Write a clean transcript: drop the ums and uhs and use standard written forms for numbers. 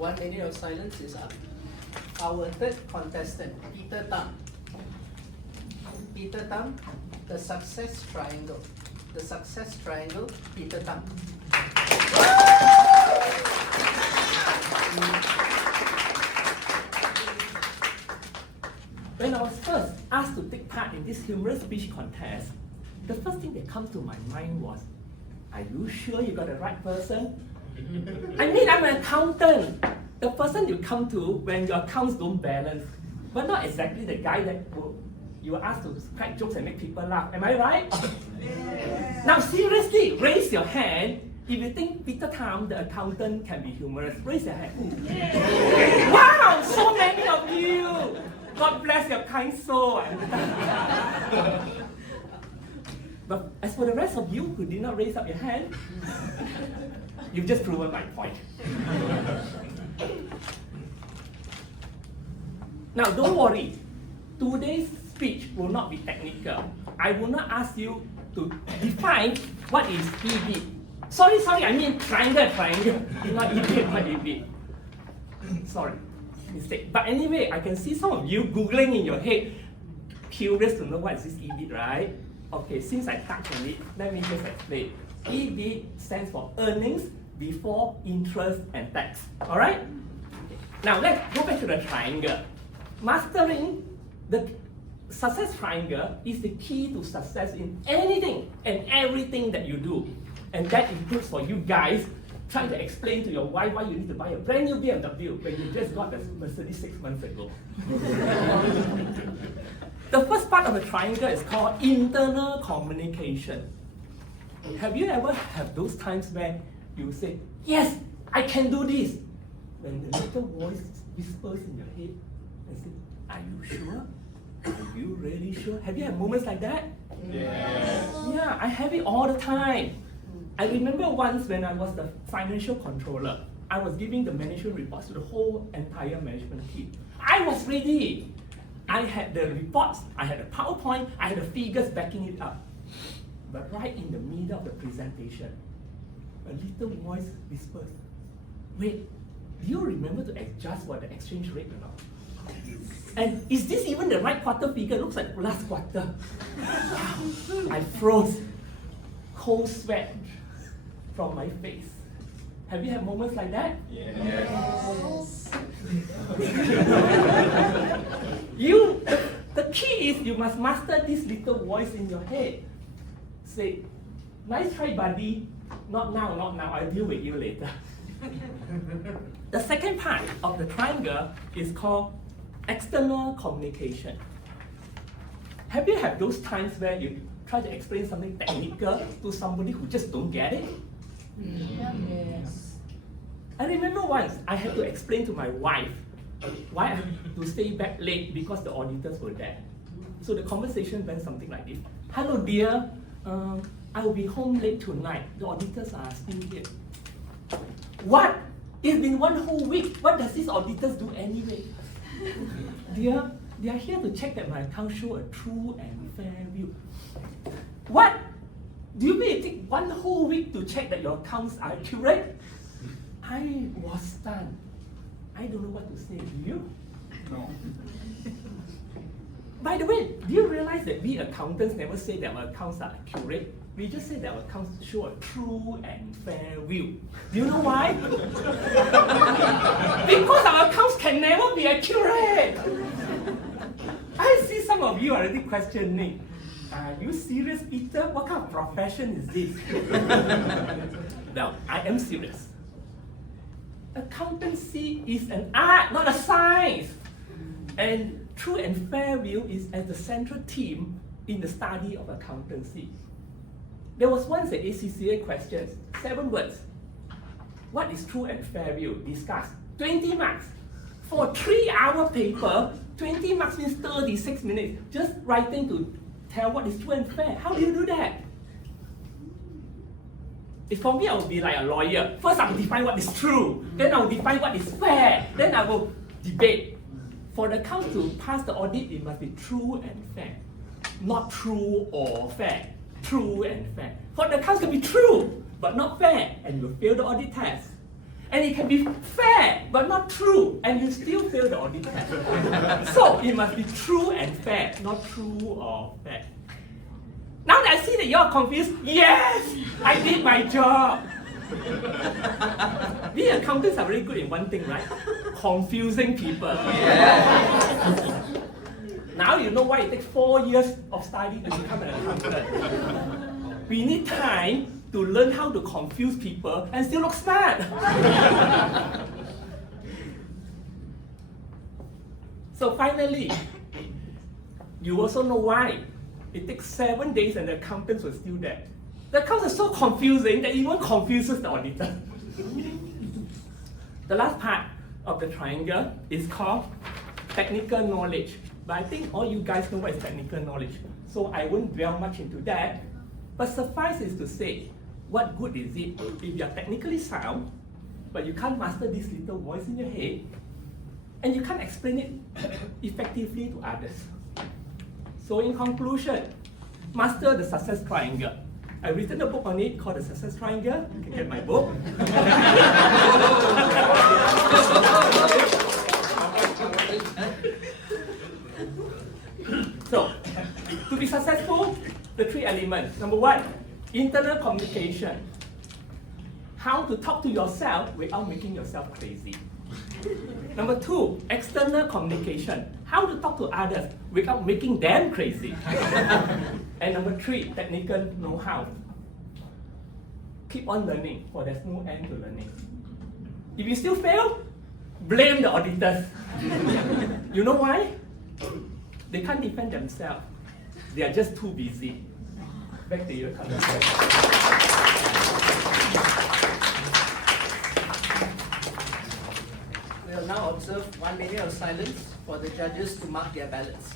1 minute of silence is up. Our third contestant, PeterTham. PeterTham, the success triangle. The success triangle, PeterTham. When I was first asked to take part in this humorous speech contest, the first thing that comes to my mind was, are you sure you got the right person? I mean, I'm an accountant. The person you come to when your accounts don't balance, but not exactly the guy that you are asked to crack jokes and make people laugh. Am I right? Yes. Now seriously, raise your hand if you think PeterTham, the accountant, can be humorous. Raise your hand. Yes. Wow, so many of you. God bless your kind soul. But as for the rest of you who did not raise up your hand, you've just proven my point. Now don't worry, today's speech will not be technical. I will not ask you to define what is EBIT. Sorry, I mean triangle, not EBIT, not EBIT. Sorry, mistake. But anyway, I can see some of you Googling in your head, curious to know what is this EBIT, right? Okay, since I touched on it, let me just explain. EBIT stands for earnings before interest and tax. Alright? Now let's go back to the triangle. Mastering the success triangle is the key to success in anything and everything that you do. And that includes for you guys trying to explain to your wife why you need to buy a brand new BMW when you just got the Mercedes 6 months ago. The first part of the triangle is called internal communication. Have you ever had those times where you say, yes, I can do this, when the little voice whispers in your head and says, are you sure? Are you really sure? Have you had moments like that? Yes. Yeah, I have it all the time. I remember once when I was the financial controller, I was giving the management reports to the whole entire management team. I was ready. I had the reports, I had the PowerPoint, I had the figures backing it up. But right in the middle of the presentation, a little voice whispers, wait, do you remember to adjust for the exchange rate or not? And is this even the right quarter figure? Looks like last quarter. Wow, I froze. Cold sweat from my face. Have you had moments like that? Yes. The key is you must master this little voice in your head. Say, nice try, buddy. Not now, I'll deal with you later. The second part of the triangle is called external communication. Have you had those times where you try to explain something technical to somebody who just don't get it? Yes. I remember once I had to explain to my wife why I had to stay back late because the auditors were there. So the conversation went something like this. Hello dear, I will be home late tonight. The auditors are still here. What? It's been one whole week. What does these auditors do anyway? Dear, they are here to check that my accounts show a true and fair view. What? Do you mean it take one whole week to check that your accounts are accurate? I was stunned. I don't know what to say. Do you? No. By the way, do you realize that we accountants never say that our accounts are accurate? We just say that our accounts show a true and fair view. Do you know why? Because our accounts can never be accurate. I see some of you already questioning. Are you serious, Peter? What kind of profession is this? Well, I am serious. Accountancy is an art, not a science. And true and fair view is as the central theme in the study of accountancy. There was once an ACCA question, 7 words. What is true and fair view? Discuss. 20 marks. For a 3-hour paper, 20 marks means 36 minutes. Just writing to tell what is true and fair. How do you do that? If for me, I would be like a lawyer. First, I will define what is true. Then I will define what is fair. Then I will debate. For the account to pass the audit, it must be true and fair. Not true or fair. True and fair. For the accounts to be true, but not fair, and you will fail the audit test. And it can be fair, but not true, and you still fail the audit test. So it must be true and fair, not true or fair. Now that I see that you are confused, yes, I did my job. We accountants are very good in one thing, right? Confusing people. Yeah. Now you know why it takes 4 years of study to become an accountant. We need time to learn how to confuse people and still look smart. So finally, you also know why it takes 7 days and the accountants were still there. The accounts are so confusing that even confuses the auditor. The last part of the triangle is called technical knowledge. But I think all you guys know what is technical knowledge, so I won't dwell much into that. But suffice is to say, what good is it if you are technically sound, but you can't master this little voice in your head, and you can't explain it effectively to others? So in conclusion, master the success triangle. I've written a book on it called The Success Triangle. You can get my book. So, to be successful, the 3 elements. Number 1, internal communication. How to talk to yourself without making yourself crazy. Number 2, external communication. How to talk to others without making them crazy. And number 3, technical know-how. Keep on learning, for there's no end to learning. If you still fail, blame the auditors. You know why? They can't defend themselves. They are just too busy. Back to you, Carlos. We'll now observe 1 minute of silence for the judges to mark their ballots.